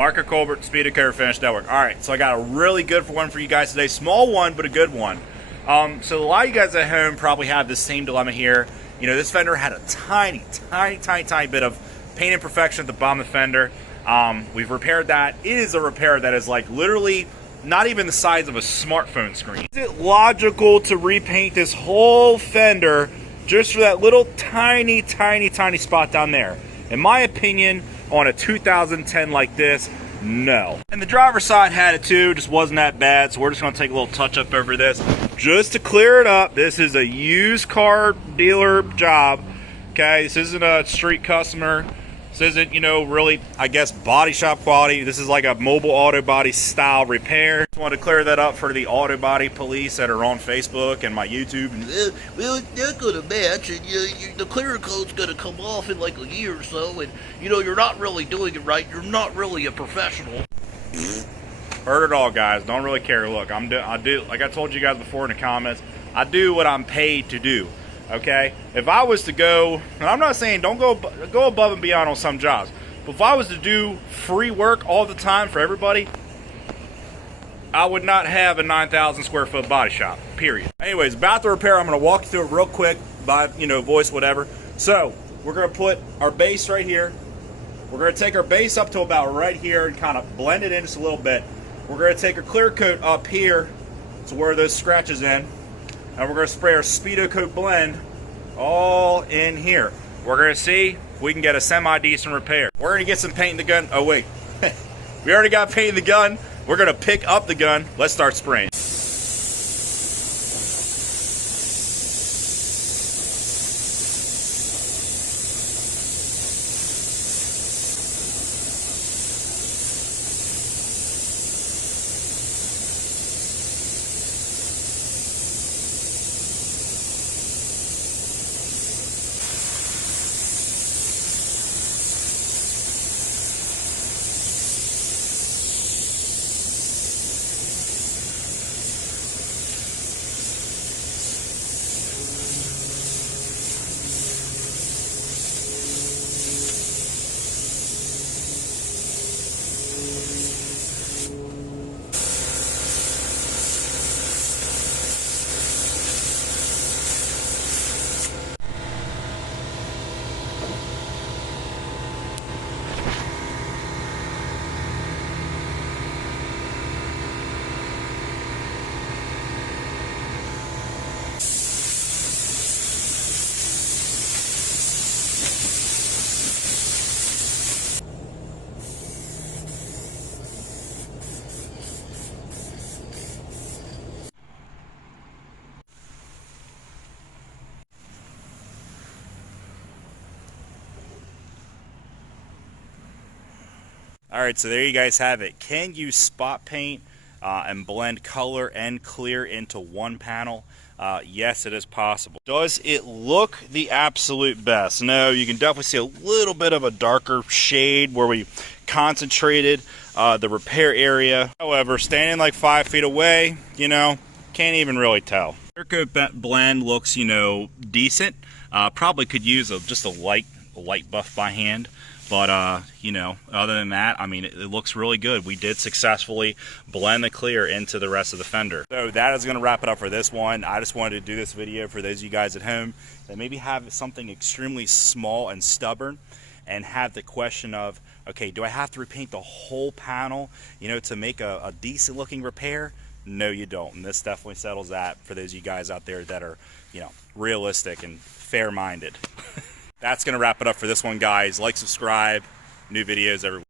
Marco Colbert, Speedokote Finish Network. All right, so I got a really good one for you guys today. Small one, but a good one. So a lot of you guys at home probably have this same dilemma here. You know, this fender had a tiny bit of paint imperfection at the bottom of the fender. We've repaired that. It is a repair that is like literally not even the size of a smartphone screen. Is it logical to repaint this whole fender just for that little tiny spot down there? In my opinion, on a 2010 like this, no. And the driver's side had it too, just wasn't that bad, so we're just gonna take a little touch up over this. Just to clear it up, this is a used car dealer job, okay? This isn't a street customer. This isn't, you know, really, I guess, body shop quality. This is like a mobile auto body style repair. Just wanted to clear that up for the auto body police that are on Facebook and my YouTube. Well, it's not gonna match, and the clear coat's gonna come off in like a year or so, and you're not really doing it right. You're not really a professional. Heard it all, guys. Don't really care. Look, I do, like I told you guys before in the comments, I do what I'm paid to do. Okay, if I was to go, and I'm not saying don't go above and beyond on some jobs, but if I was to do free work all the time for everybody, I would not have a 9,000 square foot body shop, period. Anyways, about the repair, I'm going to walk you through it real quick by, voice, whatever. So we're going to put our base right here. We're going to take our base up to about right here and kind of blend it in just a little bit. We're going to take our clear coat up here to where those scratches in. And we're going to spray our Speedokote blend all in here. We're going to see if we can get a semi-decent repair. We're going to get some paint in the gun. Oh, wait. We already got paint in the gun. We're going to pick up the gun. Let's start spraying. Alright, so there you guys have it. Can you spot paint and blend color and clear into one panel? Yes, it is possible. Does it look the absolute best? No, you can definitely see a little bit of a darker shade where we concentrated the repair area. However, standing like 5 feet away, can't even really tell. Clearcoat blend looks, decent. Probably could use just a light buff by hand. But, other than that, I mean, it looks really good. We did successfully blend the clear into the rest of the fender. So that is going to wrap it up for this one. I just wanted to do this video for those of you guys at home that maybe have something extremely small and stubborn and have the question of, okay, do I have to repaint the whole panel, to make a decent looking repair? No, you don't. And this definitely settles that for those of you guys out there that are, realistic and fair-minded. That's going to wrap it up for this one, guys. Like, subscribe, new videos every week.